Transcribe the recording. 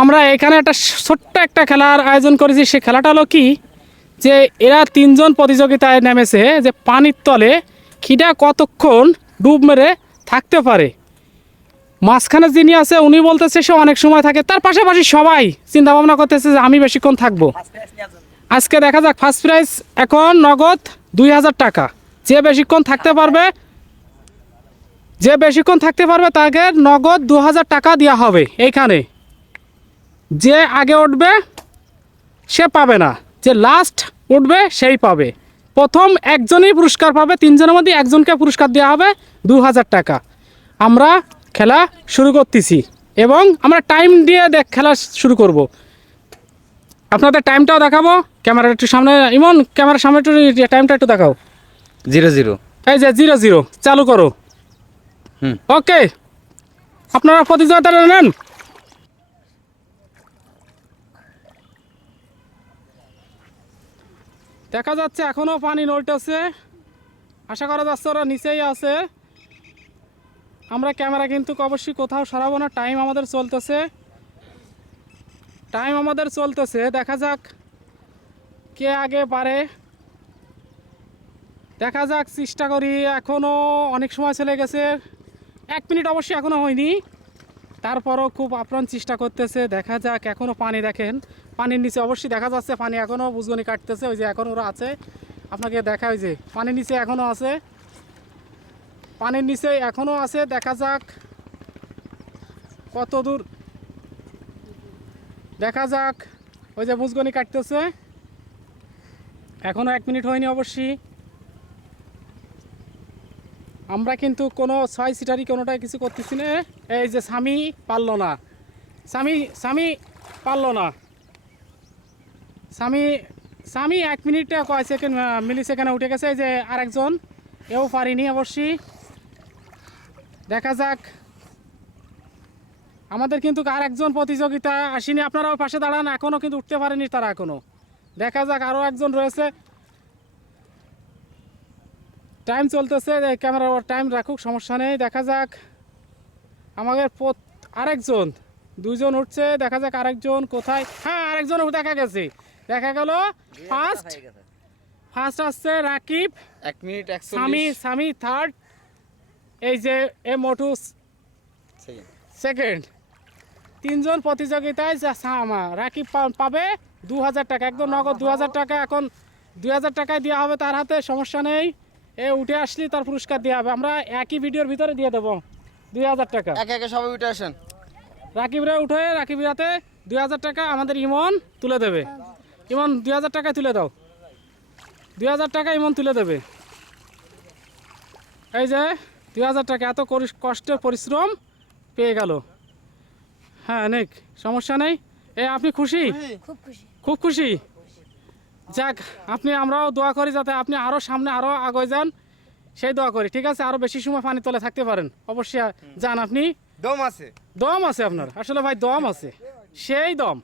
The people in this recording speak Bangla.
আমরা এখানে একটা ছোট্ট একটা খেলার আয়োজন করেছি। সে খেলাটা হলো কি, যে এরা তিনজন প্রতিযোগিতায় নেমেছে যে পানির তলে খিদা কতক্ষণ ডুব মেরে থাকতে পারে। মাঝখানে যিনি আছে উনি বলতেছে সে অনেক সময় থাকে, তার পাশাপাশি সবাই চিন্তা ভাবনা করতেছে যে আমি বেশিক্ষণ থাকবো। আজকে দেখা যাক, ফার্স্ট প্রাইজ এখন নগদ 2000 টাকা। যে বেশিক্ষণ থাকতে পারবে তাকে নগদ 2000 টাকা দেওয়া হবে। এইখানে যে আগে উঠবে সে পাবে না, যে লাস্ট উঠবে সেই পাবে। প্রথম একজনই পুরস্কার পাবে, তিনজনের মধ্যে একজনকে পুরস্কার দেওয়া হবে 2000 টাকা। আমরা খেলা শুরু করতেছি এবং আমরা টাইম দিয়ে খেলা শুরু করব। আপনাদের টাইমটাও দেখাবো। ক্যামেরার একটু সামনে, ইমন ক্যামেরার সামনে একটু টাইমটা একটু দেখাও। 00। এই যে 00 চালু করো। ওকে, আপনারা প্রতিযোগিতা নেন। দেখা যাচ্ছে এখনো পানি নড়তেছে, আশা করা যাচ্ছে ওরা নিচেই আছে। আমরা ক্যামেরা কিন্তু অবশ্যই কোথাও সরাবো না, টাইম আমাদের চলতেছে। দেখা যাক কে আগে পারে, দেখা যাক, চেষ্টা করি। এখনও অনেক সময় চলে গেছে, 1 মিনিট অবশ্যই এখনও হয়নি, তারপরও খুব আপ্রাণ চেষ্টা করতেছে। দেখা যাক, এখনও পানি, দেখেন পানির নিচে অবশ্যই দেখা যাচ্ছে পানি এখনও বুঝগনি কাটতেছে। ওই যে এখন ওরা আছে, আপনাকে দেখা, ওই যে পানির নিচে এখনও আছে, পানির নিচে এখনও আছে। দেখা যাক কত দূর, দেখা যাক, ওই যে বুঝগনি কাটতেছে, এখনও 1 মিনিট হয়নি অবশ্যই। আমরা কিন্তু কোনো 6 সিটারই কোনোটাই কিছু করতেছি না। এই যে স্বামী পারল না, স্বামী পারল না, স্বামী 1 মিনিটে কয় সেকেন্ড মিলি সেকেন্ডে উঠে গেছে। এই যে আরেকজন, এও পারিনি অবশ্যই। দেখা যাক, আমাদের কিন্তু আরেকজন প্রতিযোগিতা আসেনি, আপনারাও পাশে দাঁড়ান, এখনও কিন্তু উঠতে পারেনি তারা এখনও। দেখা যাক, আরও একজন রয়েছে, টাইম চলতেছে, ক্যামেরা টাইম রাখুক, সমস্যা নেই। দেখা যাক আমাদের আরেকজন, 2 জন উঠছে। দেখা যাক আরেকজন কোথায়, হ্যাঁ আরেকজন দেখা গেছে, দেখা গেল ফার্স্ট আসছে রাকিব, 1 মিনিট 41 স্বামী থার্ড, এই যে মোটু সেকেন্ড। 3 জন প্রতিযোগিতায় রাকিব পাবে 2000 টাকা, একদম নগদ 2000 টাকা। এখন 2000 টাকায় দেওয়া হবে তার হাতে, সমস্যা নেই। এ উঠে আসলে তার পুরস্কার দেওয়া হবে, আমরা একই ভিডিওর ভিতরে দিয়ে দেবো 2000 টাকা। একে সবাই উঠে আসেন। রাকিবরা উঠে, রাকিবের হাতে 2000 টাকা আমাদের ইমন তুলে দেবে। ইমন 2000 টাকায় তুলে দাও, 2000 টাকা ইমন তুলে দেবে। এই যে 2000 টাকা, এত কষ্টের পরিশ্রম পেয়ে গেল। হ্যাঁ অনেক, সমস্যা নেই। আপনি খুশি? খুব খুশি। যাক, আমরাও দোয়া করি যাতে আপনি আরও সামনে আরও আগে যান, সেই দোয়া করি। ঠিক আছে, আরও বেশি সময় পানি তলে থাকতে পারেন, অবশ্যই যান। আপনি দম আছে আপনার, আসলে ভাই দম আছে, সেই দম।